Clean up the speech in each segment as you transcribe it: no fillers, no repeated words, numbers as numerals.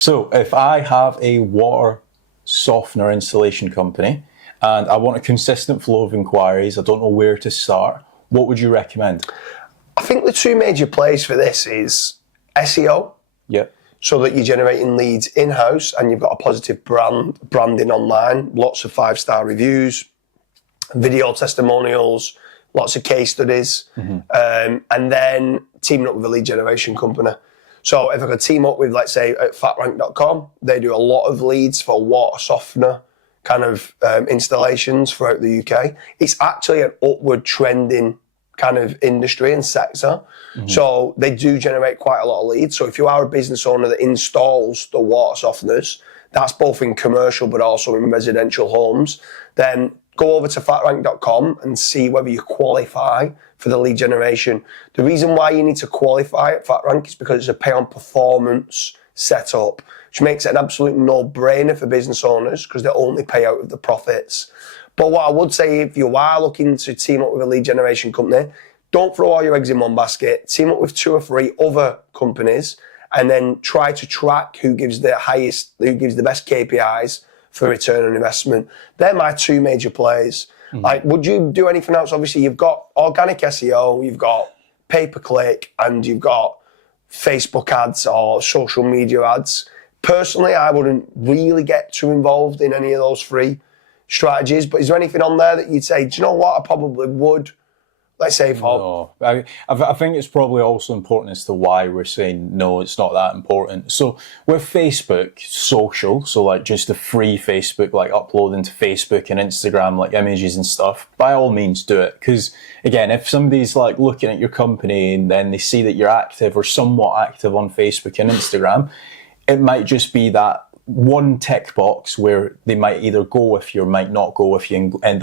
So if I have a water softener installation company and I want a consistent flow of inquiries, I don't know where to start, what would you recommend? I think the two major plays for this is SEO. Yeah. So that you're generating leads in-house and you've got a positive branding online, lots of 5-star reviews, video testimonials, lots of case studies, and then teaming up with a lead generation company. So if I could team up with, let's say, at fatrank.com, they do a lot of leads for water softener kind of installations throughout the UK. It's actually an upward trending kind of industry and sector. So they do generate quite a lot of leads. So if you are a business owner that installs the water softeners, that's both in commercial but also in residential homes, then go over to fatrank.com and see whether you qualify for the lead generation. The reason why you need to qualify at FatRank is because it's a pay on performance setup, which makes it an absolute no-brainer for business owners because they only pay out of the profits. But what I would say, if you are looking to team up with a lead generation company, don't throw all your eggs in one basket. Team up with 2 or 3 other companies and then try to track who gives the best KPIs for return on investment. They're my 2 major plays. Like, would you do anything else? Obviously, you've got organic SEO, you've got pay-per-click, and you've got Facebook ads or social media ads. Personally, I wouldn't really get too involved in any of those 3 strategies, but is there anything on there that you'd say, do you know what, I probably would, let's say, for... No, I think it's probably also important as to why we're saying, no, it's not that important. So with Facebook, social, so like just the free Facebook, like uploading to Facebook and Instagram, like images and stuff, by all means do it. Because again, if somebody's like looking at your company and then they see that you're active or somewhat active on Facebook and Instagram, it might just be that one tick box where they might either go with you or might not go with you and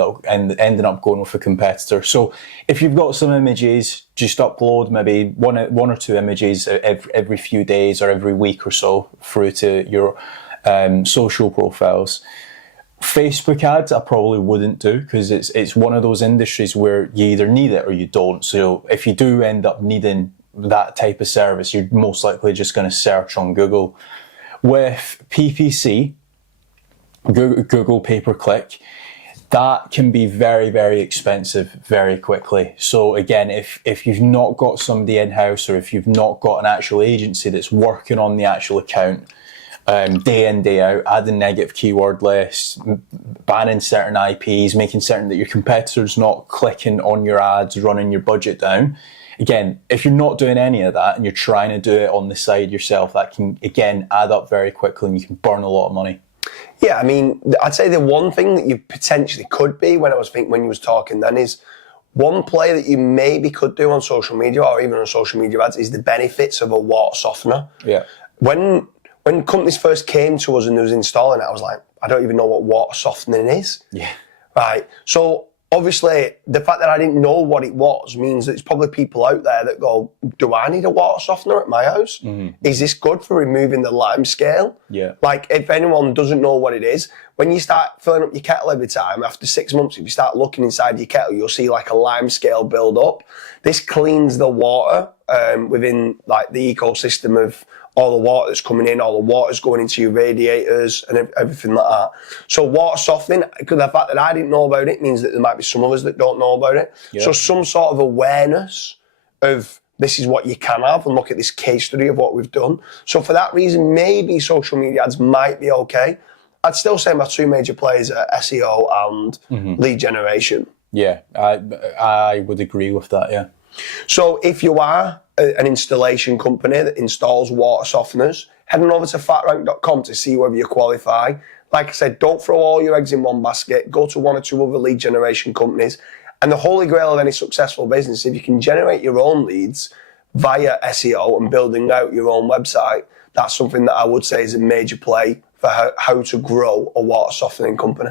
ending up going with a competitor. So if you've got some images, just upload maybe one or 2 images every few days or every week or so through to your social profiles. Facebook ads I probably wouldn't do because it's one of those industries where you either need it or you don't. So if you do end up needing that type of service, you're most likely just going to search on Google. With PPC, Google pay-per-click, that can be very, very expensive very quickly. So again, if you've not got somebody in-house or if you've not got an actual agency that's working on the actual account day in, day out, adding negative keyword lists, banning certain IPs, making certain that your competitor's not clicking on your ads, running your budget down. Again, if you're not doing any of that and you're trying to do it on the side yourself, that can, again, add up very quickly and you can burn a lot of money. Yeah, I mean, I'd say the one thing that you potentially could be, when you was talking then, is one play that you maybe could do on social media or even on social media ads is the benefits of a water softener. Yeah. When companies first came to us and they was installing it, I was like, I don't even know what water softening is. Yeah. Right. So obviously, the fact that I didn't know what it was means that there's probably people out there that go, do I need a water softener at my house? Is this good for removing the lime scale? Yeah. Like, if anyone doesn't know what it is, when you start filling up your kettle every time, after 6 months, if you start looking inside your kettle, you'll see like a lime scale build up. This cleans the water within like the ecosystem of all the water that's coming in, all the water's going into your radiators and everything like that. So water softening, because the fact that I didn't know about it means that there might be some others that don't know about it. Yeah. So some sort of awareness of this is what you can have and look at this case study of what we've done. So for that reason, maybe social media ads might be okay. I'd still say my 2 major plays are SEO and lead generation. Yeah, I would agree with that, yeah. So if you are an installation company that installs water softeners, head on over to fatrank.com to see whether you qualify. Like I said, don't throw all your eggs in one basket. Go to 1 or 2 other lead generation companies. And the holy grail of any successful business, if you can generate your own leads via SEO and building out your own website, that's something that I would say is a major play for how to grow a water softening company.